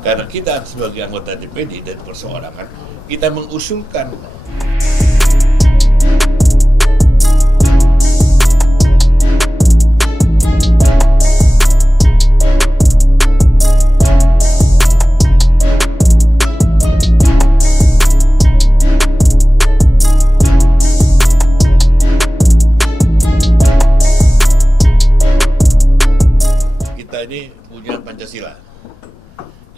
Karena kita sebagai anggota DPD dan perseorangan, kita mengusulkan kita ini punya Pancasila.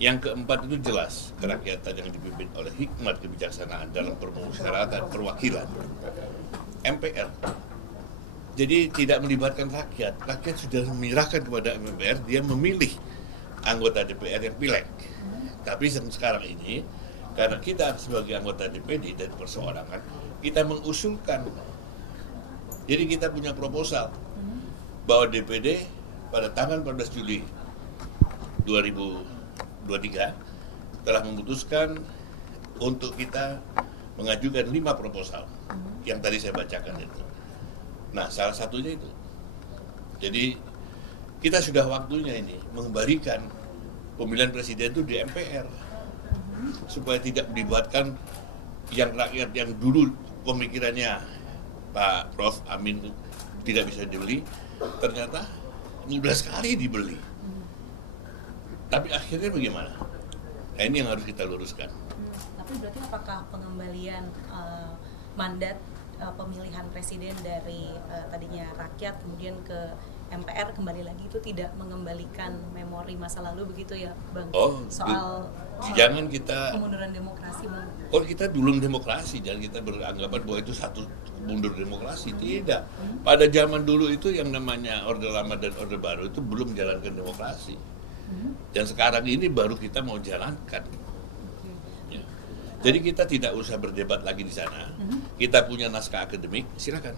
Yang keempat itu jelas, kerakyatan yang dipimpin oleh hikmat kebijaksanaan dalam permusyawaratan perwakilan MPR. Jadi tidak melibatkan rakyat. Rakyat sudah menyerahkan kepada MPR, dia memilih anggota DPR yang pileg. Tapi sekarang ini, karena kita sebagai anggota DPD dan perseorangan, kita mengusulkan. Jadi kita punya proposal bahwa DPD pada tanggal 14 Juli 2023 telah memutuskan untuk kita mengajukan 5 proposal yang tadi saya bacakan itu. Nah, salah satunya itu. Jadi kita sudah waktunya ini mengembalikan pemilihan presiden itu di MPR supaya tidak melibatkan yang rakyat yang dulu pemikirannya Pak Prof. Amin tidak bisa dibeli, ternyata 15 kali dibeli. Tapi akhirnya bagaimana? Nah, ini yang harus kita luruskan. Tapi berarti apakah pengembalian mandat pemilihan presiden dari tadinya rakyat kemudian ke MPR kembali lagi itu tidak mengembalikan memori masa lalu begitu ya, Bang? Soal jangan kita kemunduran demokrasi, Bang. Kita belum demokrasi, jangan kita beranggapan bahwa itu satu mundur demokrasi. Tidak. Pada zaman dulu itu yang namanya Orde Lama dan Orde Baru itu belum menjalankan demokrasi. Dan sekarang ini baru kita mau jalankan. Ya. Jadi kita tidak usah berdebat lagi di sana. Kita punya naskah akademik, silakan.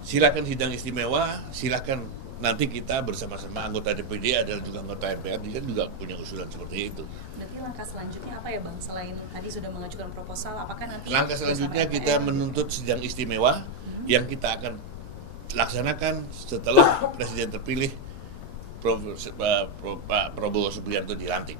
Silakan sidang istimewa, silakan nanti kita bersama-sama anggota DPD adalah juga anggota MPR, dia juga punya usulan seperti itu. Berarti langkah selanjutnya apa ya, Bang? Selain tadi sudah mengajukan proposal, apakah nanti langkah selanjutnya kita menuntut sidang istimewa yang kita akan laksanakan setelah presiden terpilih Pak Prabowo Subianto dilantik.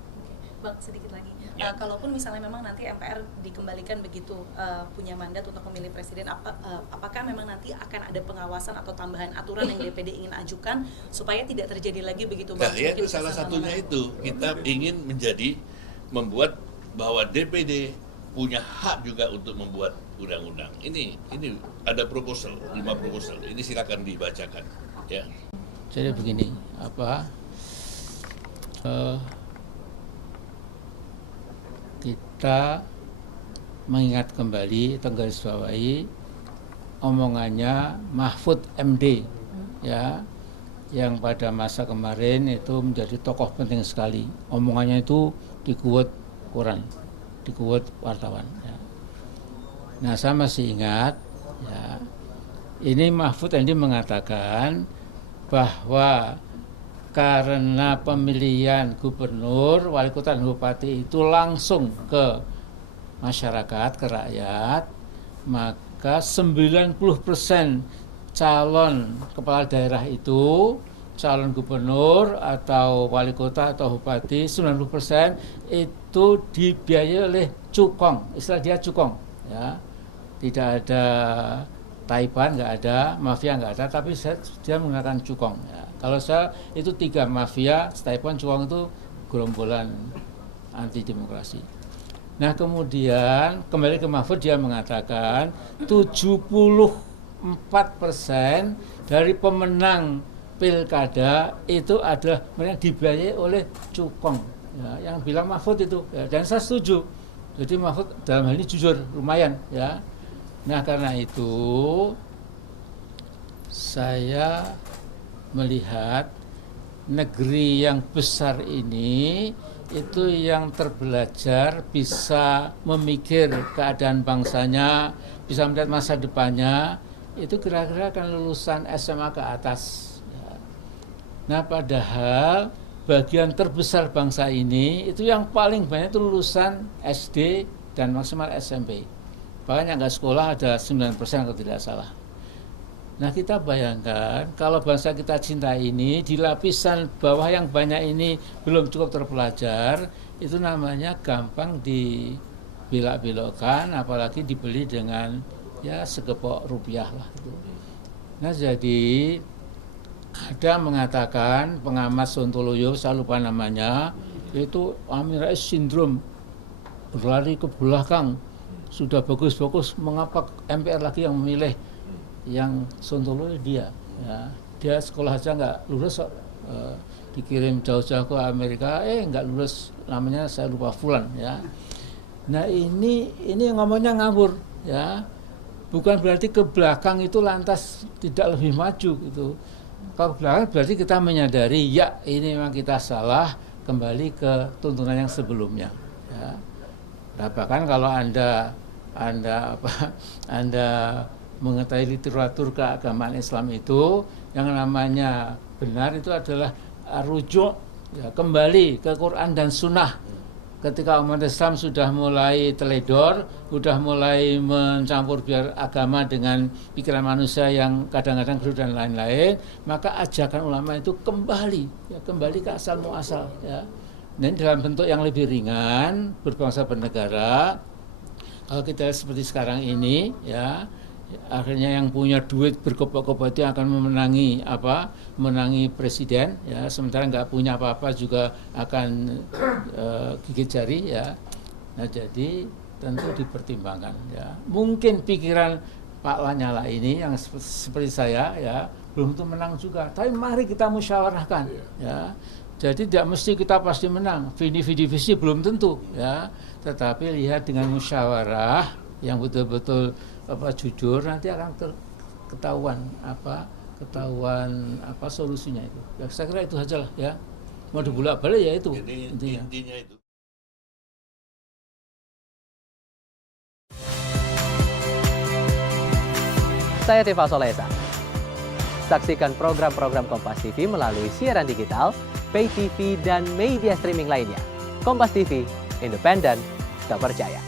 Bang, sedikit lagi. Kalaupun misalnya memang nanti MPR dikembalikan begitu punya mandat untuk memilih presiden, apakah memang nanti akan ada pengawasan atau tambahan aturan yang DPD ingin ajukan supaya tidak terjadi lagi begitu, Bang? Nah, ya itu salah satunya itu. Kita ingin membuat bahwa DPD punya hak juga untuk membuat undang-undang. Ini ada proposal, 5 proposal. Ini silakan dibacakan, ya. Jadi begini, kita mengingat kembali, menggarisbawahi omongannya Mahfud MD, ya, yang pada masa kemarin itu menjadi tokoh penting sekali. Omongannya itu di-quote koran, di-quote wartawan. Ya. Nah, saya masih ingat, ya, ini Mahfud MD mengatakan bahwa karena pemilihan gubernur, wali kota dan bupati itu langsung ke masyarakat, ke rakyat, maka 90% calon kepala daerah itu, calon gubernur atau wali kota atau bupati, 90% itu dibiayai oleh cukong, istilah dia cukong, ya. Tidak ada Taipan, nggak ada, mafia nggak ada, tapi dia menggunakan cukong. Ya. Kalau saya itu 3 mafia, Taipan, cukong itu gerombolan anti demokrasi. Nah, kemudian kembali ke Mahfud, dia mengatakan 74% dari pemenang pilkada itu adalah yang dibiayai oleh cukong. Ya, yang bilang Mahfud itu, ya, dan saya setuju. Jadi Mahfud dalam hal ini jujur, lumayan, ya. Nah, karena itu saya melihat negeri yang besar ini itu yang terbelajar bisa memikir keadaan bangsanya, bisa melihat masa depannya, itu kira-kira kan lulusan SMA ke atas. Nah, padahal bagian terbesar bangsa ini itu yang paling banyak itu lulusan SD dan maksimal SMP. Bahkan yang nggak sekolah ada 9% kalau tidak salah. Nah kita bayangkan kalau bangsa kita cinta ini di lapisan bawah yang banyak ini belum cukup terpelajar, itu namanya gampang dibelak-belokkan, apalagi dibeli dengan ya segepok rupiah lah. Nah jadi ada mengatakan pengamat Sontoloyo, saya lupa namanya, itu Amin Rais sindrom, berlari ke belakang, sudah bagus-bagus, mengapa MPR lagi yang memilih yang Sontoloyo dia, ya. Dia sekolah aja nggak lulus, dikirim jauh-jauh ke Amerika, nggak lulus, namanya saya lupa Fulan, ya. Nah ini ngomongnya ngawur, ya. Bukan berarti ke belakang itu lantas tidak lebih maju gitu. Kalau ke belakang berarti kita menyadari ya ini memang kita salah, kembali ke tuntunan yang sebelumnya, ya. Nah, bahkan kalau anda mengetahui literatur keagamaan Islam itu, yang namanya benar itu adalah rujuk, ya, kembali ke Quran dan Sunnah. Ketika umat Islam sudah mulai teledor, sudah mulai mencampur biar agama dengan pikiran manusia yang kadang-kadang keliru dan lain-lain, maka ajakan ulama itu kembali ke asal muasal, ya. Dan dalam bentuk yang lebih ringan, berbangsa bernegara. Kalau kita seperti sekarang ini, ya, akhirnya yang punya duit berkopok-kopok itu akan menangi presiden, ya, sementara nggak punya apa-apa juga akan gigit jari, ya. Nah jadi tentu dipertimbangkan, ya. Mungkin pikiran Pak Lanyala ini yang seperti saya, ya, belum tentu menang juga, tapi mari kita musyawarahkan, ya. Jadi tidak mesti kita pasti menang, visi belum tentu, ya. Tetapi lihat dengan musyawarah yang betul-betul jujur, nanti akan ketahuan solusinya itu. Ya, saya kira itu saja lah, ya. Mau dibulak-balik ya itu. Jadi intinya itu. Saya Tifa Solesa. Saksikan program-program Kompas TV melalui siaran digital, pay TV, dan media streaming lainnya. Kompas TV, independen, terpercaya.